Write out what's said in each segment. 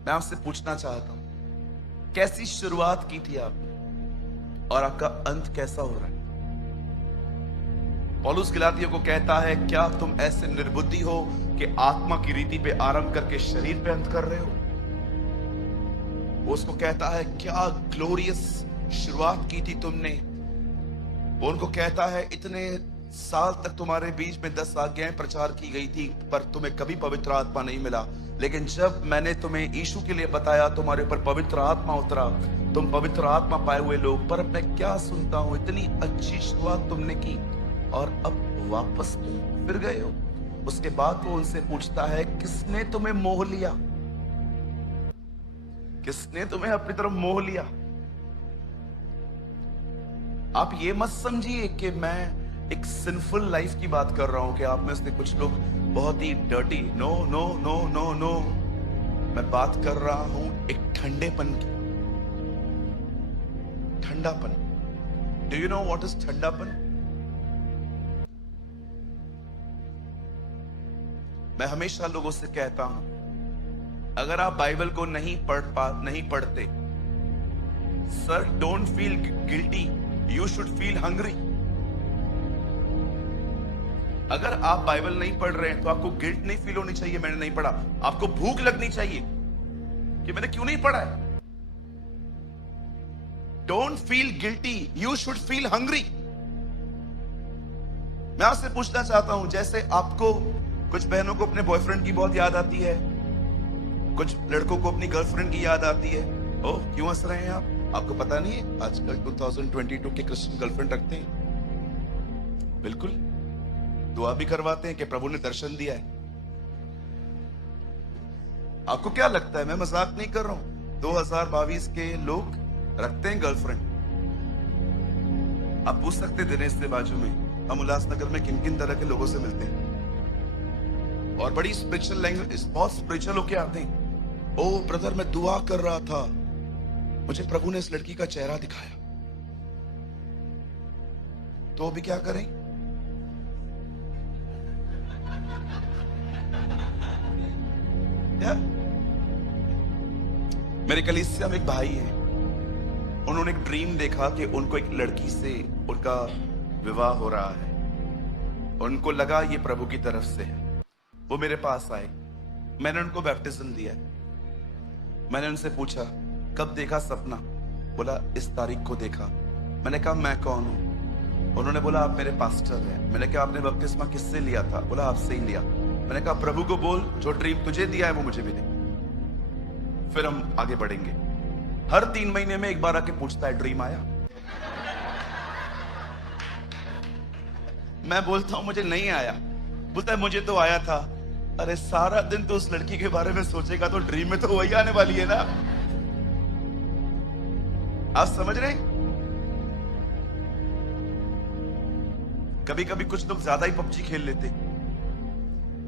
मैं आपसे पूछना चाहता हूं, कैसी शुरुआत की थी आपने और आपका अंत कैसा हो रहा है? पौलुस गलातियों को कहता है, क्या तुम ऐसे निर्बुद्धि हो कि आत्मा की रीति पे आरंभ करके शरीर पे अंत कर रहे हो? वो उसको कहता है, क्या ग्लोरियस शुरुआत की थी तुमने। वो उनको कहता है, इतने साल तक तुम्हारे बीच में 10 आज्ञाएं प्रचार की गई थी, पर तुम्हें कभी पवित्र आत्मा नहीं मिला। लेकिन जब मैंने तुम्हें यीशु के लिए बताया, तुम्हारे ऊपर पवित्र आत्मा उतरा, तुम पवित्र आत्मा पाए हुए लोग। पर मैं क्या सुनता हूं, इतनी अच्छी शुरुआत तुमने की और अब वापस तुम फिर गए हो। उसके बाद वो उनसे पूछता है, किसने तुम्हें मोह लिया? किसने तुम्हें अपनी तरफ मोह लिया? आप ये मत समझिए कि मैं एक सिंफुल लाइफ की बात कर रहा हूं कि आप में से कुछ लोग बहुत ही dirty. No no no no no, मैं बात कर रहा हूं एक ठंडेपन की। ठंडापन। Do you know what is ठंडापन? मैं हमेशा लोगों से कहता हूं, अगर आप बाइबल को नहीं पढ़ते, sir, don't feel guilty, you should feel hungry. अगर आप बाइबल नहीं पढ़ रहे हैं तो आपको गिल्ट नहीं फील होनी चाहिए मैंने नहीं पढ़ा। आपको भूख लगनी चाहिए कि मैंने क्यों नहीं पढ़ा है। Don't feel guilty, you should feel hungry. मैं आपसे पूछना चाहता हूं, जैसे आपको कुछ बहनों को अपने बॉयफ्रेंड की बहुत याद आती है, कुछ लड़कों को अपनी गर्लफ्रेंड की याद आती है। ओ, क्यों हंस रहे हैं आप? आपको पता नहीं है आजकल 2022 के क्रिश्चियन गर्लफ्रेंड रखते हैं। बिल्कुल, दुआ भी करवाते हैं कि प्रभु ने दर्शन दिया है। आपको क्या लगता है? मैं मजाक नहीं कर रहा हूं। 2022 के लोग रखते हैं गर्लफ्रेंड। आप पूछ सकते दिनेश से बाजू में, हम उल्लासनगर में किन किन तरह के लोगों से मिलते हैं और बड़ी स्पिरिचुअल लैंग्वेज, बहुत स्पिरिचुअल होके आते हैं। ओ ब्रदर, मैं दुआ कर रहा था, मुझे प्रभु ने इस लड़की का चेहरा दिखाया। तो अभी क्या करें? या? मेरे कलीसिया में एक भाई है, उन्होंने एक ड्रीम देखा कि उनको एक लड़की से उनका विवाह हो रहा है। उनको लगा ये प्रभु की तरफ से है। वो मेरे पास आए, मैंने उनको बैप्टिज्म दिया। मैंने उनसे पूछा, कब देखा सपना? बोला, इस तारीख को देखा। मैंने कहा, मैं कौन हूं? उन्होंने बोला, आप मेरे पास्टर हैं। मैंने कहा, आपने बपतिस्मा किससे लिया था? बोला, आपसे ही लिया। मैंने कहा, प्रभु को बोल, जो ड्रीम तुझे दिया है वो मुझे भी दे, फिर हम आगे बढ़ेंगे। हर 3 महीने में एक बार आके पूछता है, ड्रीम आया? मैं बोलता हूं, मुझे नहीं आया। बोलता है, मुझे तो आया था। अरे सारा दिन तो उस लड़की के बारे में सोचेगा तो ड्रीम में तो वही आने वाली है ना। आप समझ रहे हैं? कभी कभी कुछ लोग ज्यादा ही पबजी खेल लेते,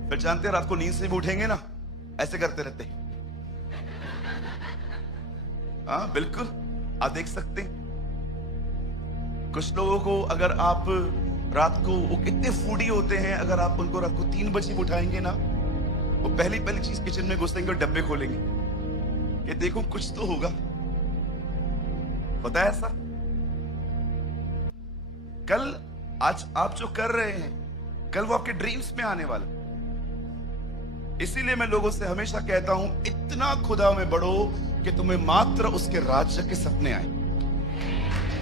फिर जानते हैं रात को नींद से भी उठेंगे ना, ऐसे करते रहते। हाँ बिल्कुल, आप देख सकते हैं कुछ लोगों को, अगर आप रात को, वो कितने फूडी होते हैं, अगर आप उनको रात को 3 बजे उठाएंगे ना, वो पहली चीज किचन में घुसेंगे और डब्बे खोलेंगे कि देखो कुछ तो होगा। पता है ऐसा? कल, आज आप जो कर रहे हैं, कल वो आपके ड्रीम्स में आने वाला। इसीलिए मैं लोगों से हमेशा कहता हूं, इतना खुदा में बढ़ो कि तुम्हें मात्र उसके राज्य के सपने आए।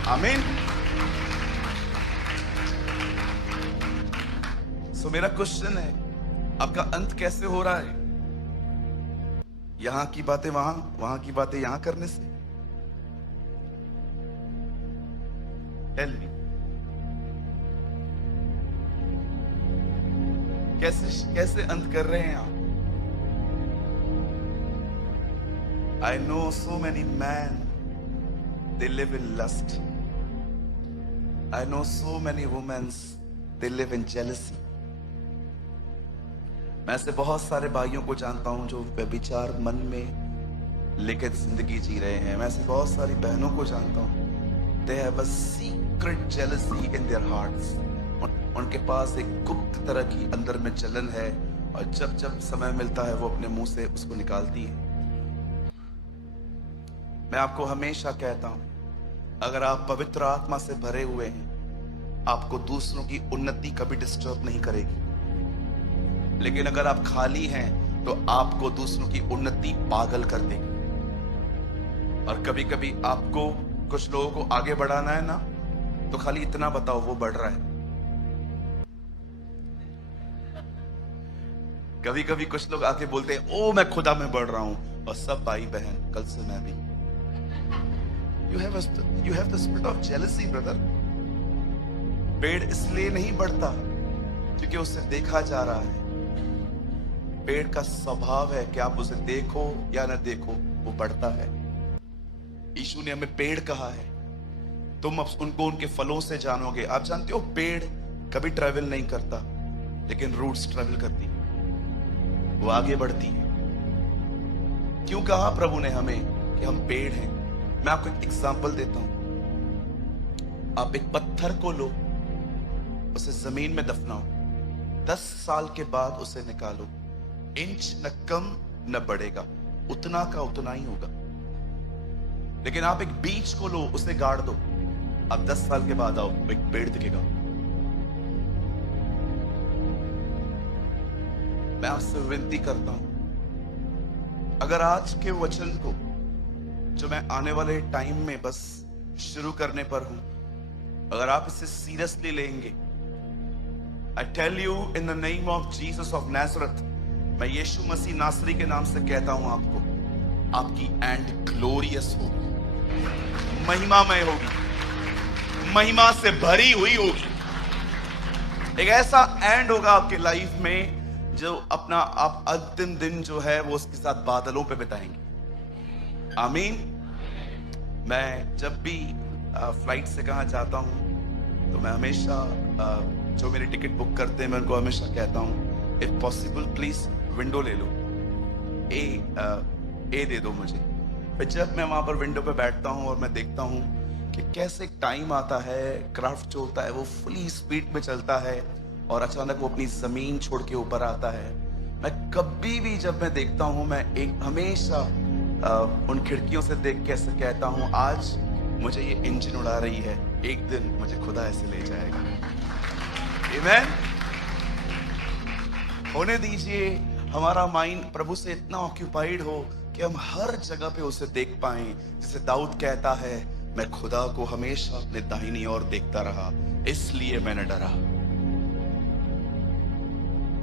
आमीन। सो मेरा क्वेश्चन है, आपका अंत कैसे हो रहा है? यहां की बातें वहां, वहां की बातें यहां करने से? टेल मी, कैसे अंत कर रहे हैं आप? I know so many men, they live in lust. I know so many women, they live in jealousy. मैं ऐसे बहुत सारे भाइयों को जानता हूं जो व्यभिचार मन में लेकर जिंदगी जी रहे हैं। मैं ऐसे बहुत सारी बहनों को जानता हूं, they have a secret jealousy in their hearts. उनके पास एक गुप्त तरह की अंदर में जलन है, और जब जब समय मिलता है वो अपने मुंह से उसको निकालती है। मैं आपको हमेशा कहता हूं, अगर आप पवित्र आत्मा से भरे हुए हैं, आपको दूसरों की उन्नति कभी डिस्टर्ब नहीं करेगी। लेकिन अगर आप खाली हैं तो आपको दूसरों की उन्नति पागल कर देगी। और कभी कभी आपको कुछ लोगों को आगे बढ़ाना है ना, तो खाली इतना बताओ वो बढ़ रहा है। कभी कभी कुछ लोग आके बोलते हैं ओ मैं खुदा में बढ़ रहा हूं, और सब भाई बहन कल से मैं भी। You have the spirit of jealousy brother. पेड़ इसलिए नहीं बढ़ता क्योंकि उसे देखा जा रहा है। पेड़ का स्वभाव है कि आप उसे देखो या ना देखो, वो बढ़ता है। यीशु ने हमें पेड़ कहा है, तुम अब उनको उनके फलों से जानोगे। आप जानते हो पेड़ कभी ट्रैवल नहीं करता, लेकिन रूट्स ट्रैवल करती है, वो आगे बढ़ती है। क्यों कहा प्रभु ने हमें कि हम पेड़ हैं? मैं आपको एक एग्जांपल देता हूं। आप एक पत्थर को लो, उसे जमीन में दफनाओ, 10 साल के बाद उसे निकालो, इंच न कम न बढ़ेगा, उतना का उतना ही होगा। लेकिन आप एक बीज को लो, उसे गाड़ दो, अब 10 साल के बाद आओ, एक पेड़ दिखेगा। मैं आपसे विनती करता हूं, अगर आज के वचन को जो मैं आने वाले टाइम में बस शुरू करने पर हूं, अगर आप इसे सीरियसली लेंगे, I tell you in the name of Jesus of Nazareth, मैं यीशु मसीह नासरी के नाम से कहता हूं आपको, आपकी एंड ग्लोरियस होगी, महिमामय होगी, महिमा से भरी हुई होगी। एक ऐसा एंड होगा आपके लाइफ में जो अपना आप अंतिम दिन जो है वो उसके साथ बादलों पे बिताएंगे। आमीन। मैं जब भी फ्लाइट से कहाँ जाता हूँ तो मैं हमेशा जो मेरी टिकट बुक करते हैं मैं उनको हमेशा कहता हूँ, इफ पॉसिबल प्लीज विंडो ले लो, ए दे दो मुझे। फिर जब मैं वहां पर विंडो पे बैठता हूँ और मैं देखता हूँ कि कैसे टाइम आता है, क्राफ्ट जो होता है वो फुली स्पीड में चलता है और अचानक वो अपनी जमीन छोड़ के ऊपर आता है। मैं कभी भी जब मैं देखता हूँ, मैं एक हमेशा उन खिड़कियों से देख के ऐसे कहता हूँ, आज मुझे ये इंजन उड़ा रही है, एक दिन मुझे खुदा ऐसे ले जाएगा। आमीन। होने दीजिए हमारा माइंड प्रभु से इतना ऑक्यूपाइड हो कि हम हर जगह पे उसे देख पाएं। जैसे दाऊद कहता है, मैं खुदा को हमेशा अपने दाहिनी ओर देखता रहा, इसलिए मैंने डरा।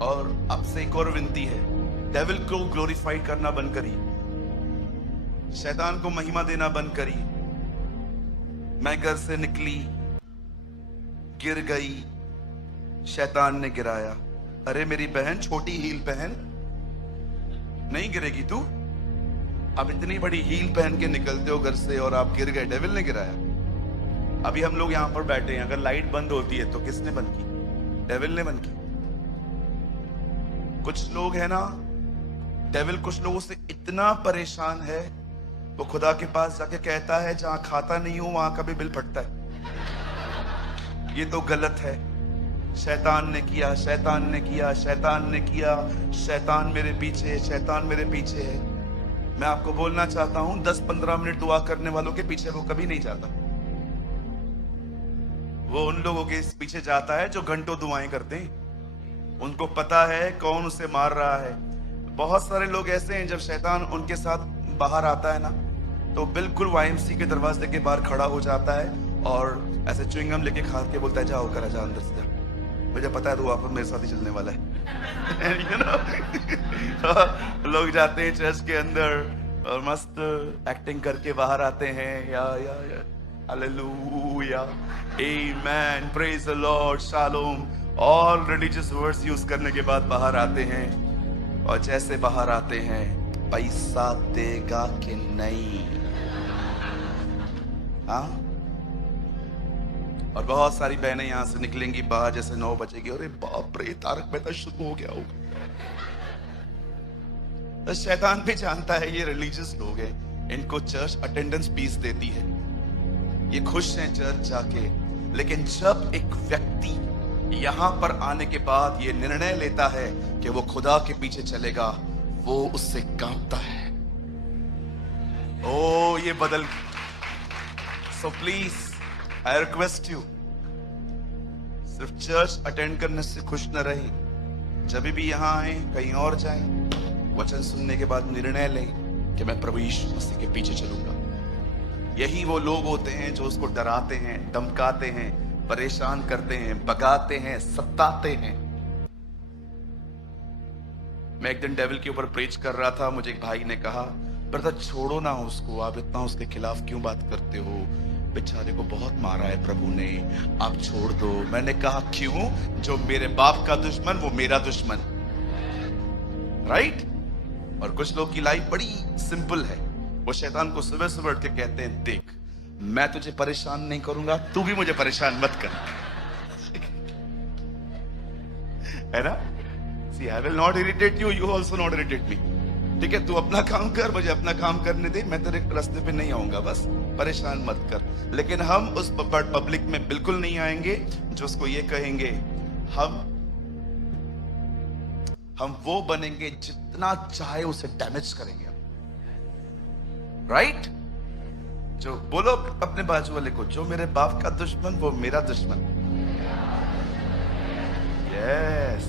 और आपसे एक और विनती है, डेविल को ग्लोरीफाइड करना बंद करिए, शैतान को महिमा देना बंद करिए। मैं घर से निकली, गिर गई, शैतान ने गिराया। अरे मेरी बहन, छोटी हील पहन, नहीं गिरेगी तू। अब इतनी बड़ी हील पहन के निकलते हो घर से और आप गिर गए, डेविल ने गिराया। अभी हम लोग यहां पर बैठे हैं, अगर लाइट बंद होती है तो किसने बंद की? डेविल ने बंद की। कुछ लोग हैं ना, डेविल कुछ लोगों से इतना परेशान है, वो खुदा के पास जाके कहता है, जहां खाता नहीं हूं वहां का भी बिल फटता है। ये तो गलत है। शैतान ने किया, शैतान ने किया, शैतान ने किया, शैतान मेरे पीछे है, शैतान मेरे पीछे है। मैं आपको बोलना चाहता हूं, 10-15 मिनट दुआ करने वालों के पीछे वो कभी नहीं जाता। वो उन लोगों के पीछे जाता है जो घंटों दुआएं करते हैं। उनको पता है कौन उसे मार रहा है। बहुत सारे लोग ऐसे हैं, जब शैतान उनके साथ बाहर आता है ना, तो बिल्कुल YMC के दरवाजे के बाहर खड़ा हो जाता है और ऐसे च्युइंगम लेके खा के बोलता है, जाओ करा जा अंदर से जा, मुझे पता है तू वापस मेरे साथ ही चलने वाला है। you know? लोग जाते हैं चर्च के अंदर और मस्त एक्टिंग करके बाहर आते हैं, या hallelujah, amen, praise the Lord, shalom, all religious words use करने के बाद बाहर आते हैं। और जैसे बाहर आते हैं, पैसा देगा कि नहीं? हाँ। और बहुत सारी बहनें यहां से निकलेंगी बाहर, जैसे 9 बजेगी, अरे बाप रे तारक मेहता शुरू हो गया होगा। तो शैतान भी जानता है ये रिलीजियस लोग हैं, इनको चर्च अटेंडेंस पीस देती है, ये खुश हैं चर्च जाके। लेकिन जब एक व्यक्ति यहां पर आने के बाद ये निर्णय लेता है कि वो खुदा के पीछे चलेगा, वो उससे कांपता है। ओ तो ये बदल। So please I request you, सिर्फ चर्च अटेंड करने से खुश न रहे, जब भी यहां आए कहीं और जाएं, वचन सुनने के बाद निर्णय लें कि मैं प्रभु यीशु मसीह के पीछे चलूंगा। यही वो लोग होते हैं जो उसको डराते हैं, धमकाते हैं, परेशान करते हैं, भगाते हैं, सताते हैं। मैं एक दिन डेविल के ऊपर प्रीच कर रहा था, मुझे एक भाई ने कहा, ब्रदर छोड़ो ना उसको, आप इतना उसके खिलाफ क्यों बात करते हो, बेचारे को बहुत मारा है प्रभु ने, आप छोड़ दो। मैंने कहा क्यों? जो मेरे बाप का दुश्मन वो मेरा दुश्मन, राइट? और कुछ लोग की लाइफ बड़ी सिंपल है, वो शैतान को सुबह सुबह उठ के कहते हैं, देख मैं तुझे परेशान नहीं करूंगा, तू भी मुझे परेशान मत कर, है ना? See, I will not irritate you, you also not irritate me. ठीक है, तू अपना काम कर, मुझे अपना काम करने दे, मैं तेरे रास्ते पे नहीं आऊंगा, बस परेशान मत कर। लेकिन हम उस पब्लिक में बिल्कुल नहीं आएंगे जो उसको ये कहेंगे, हम वो बनेंगे जितना चाहे उसे डैमेज करेंगे, राइट? जो बोलो अपने बाजू वाले को, जो मेरे बाप का दुश्मन वो मेरा दुश्मन। यस